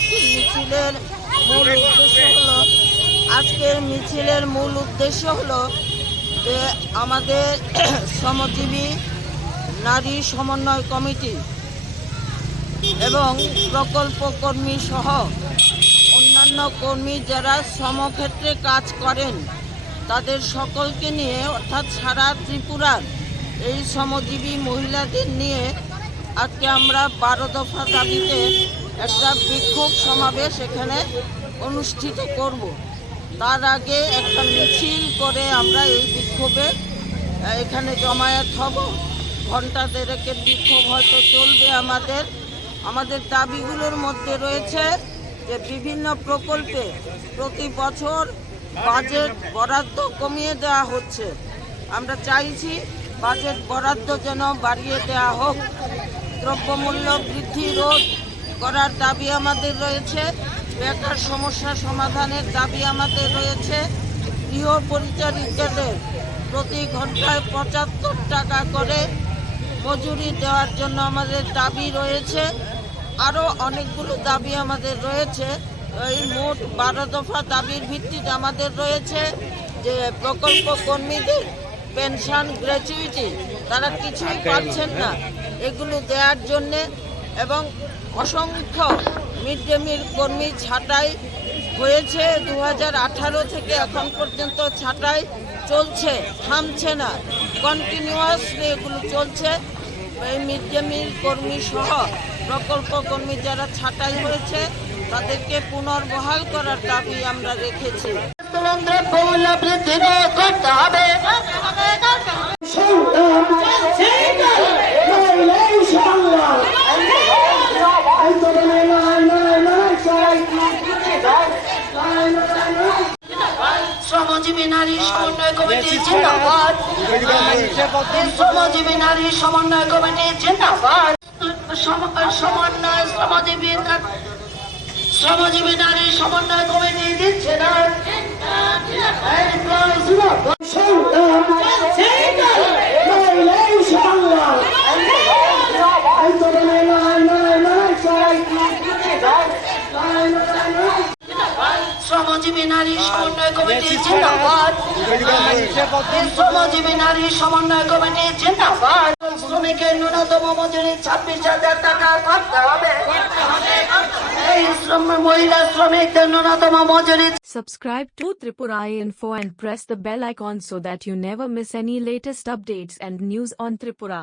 আজকের মিছিলের মূল উদ্দেশ্য হলো আজকের মিছিলের মূল উদ্দেশ্য হলো যে আমাদের শ্রমজীবী নারী সমন্বয় কমিটি এবং প্রকল্প কর্মী সহ অন্যান্য কর্মী যারা শ্রমক্ষেত্রে কাজ করেন, তাদের সকলকে নিয়ে, অর্থাৎ সারা ত্রিপুরার এই শ্রমজীবী মহিলাদের নিয়ে আজকে আমরা বারো দফা দাবিতে একটা বিক্ষোভ সমাবেশ এখানে অনুষ্ঠিত করব। তার আগে একটা মিছিল করে আমরা এই বিক্ষোভে এখানে জমায়েত হব। ঘণ্টা দেড়েকের বিক্ষোভ হয়তো চলবে আমাদের। আমাদের দাবিগুলোর মধ্যে রয়েছে যে বিভিন্ন প্রকল্পে প্রতি বছর বাজেট বরাদ্দ কমিয়ে দেওয়া হচ্ছে। আমরা চাইছি বাজেট বরাদ্দ যেন বাড়িয়ে দেওয়া হোক। দ্রব্যমূল্য বৃদ্ধি রোধ করার দাবি আমাদের রয়েছে। বেকার সমস্যা সমাধানের দাবি আমাদের রয়েছে। গৃহ পরিচারিকাদের প্রতি ঘন্টায় পঁচাত্তর টাকা করে মজুরি দেওয়ার জন্য আমাদের দাবি রয়েছে। আরও অনেকগুলো দাবি আমাদের রয়েছে। এই মোট বারো দফা দাবির ভিত্তিতে আমাদের রয়েছে যে প্রকল্প কর্মীদের পেনশন গ্র্যাচুইটি তারা কিছুই পাচ্ছেন না। এগুলো দেওয়ার জন্যে এবং অসংখ্য মিড ডে মিল কর্মী ছাঁটাই হয়েছে। দু থেকে এখন পর্যন্ত ছাঁটাই চলছে, থামছে না। কন্টিনিউয়াসলি এগুলো চলছে। এই মিড ডে মিল কর্মী সহ প্রকল্প কর্মী যারা ছাঁটাই হয়েছে, তাদেরকে পুনর্বহাল করার দাবি আমরা রেখেছি। হবে শ্রমজীবী নারী সমন্বয় কমিটি জিন্দাবাদ। শ্রমজীবী নারী সমন্বয় কমিটি জিন্দাবাদ। সম- সমন্বয় শ্রমজীবী শ্রমজীবী নারী সমন্বয় কমিটি দিচ্ছে না। শ্রমজীবী নারী সমন্বয় কমিটি জিন্দাবাদ শ্রমজীবী নারী সমন্বয় কমিটি জিন্দাবাদ শ্রমিকের ন্যূনতম মজুরি ছাব্বিশ হাজার টাকা করতে হবে মহিলা শ্রমিকদের ন্যূনতম মজুরি Subscribe to Tripura Info and press the bell icon so that you never miss any latest updates and news on Tripura.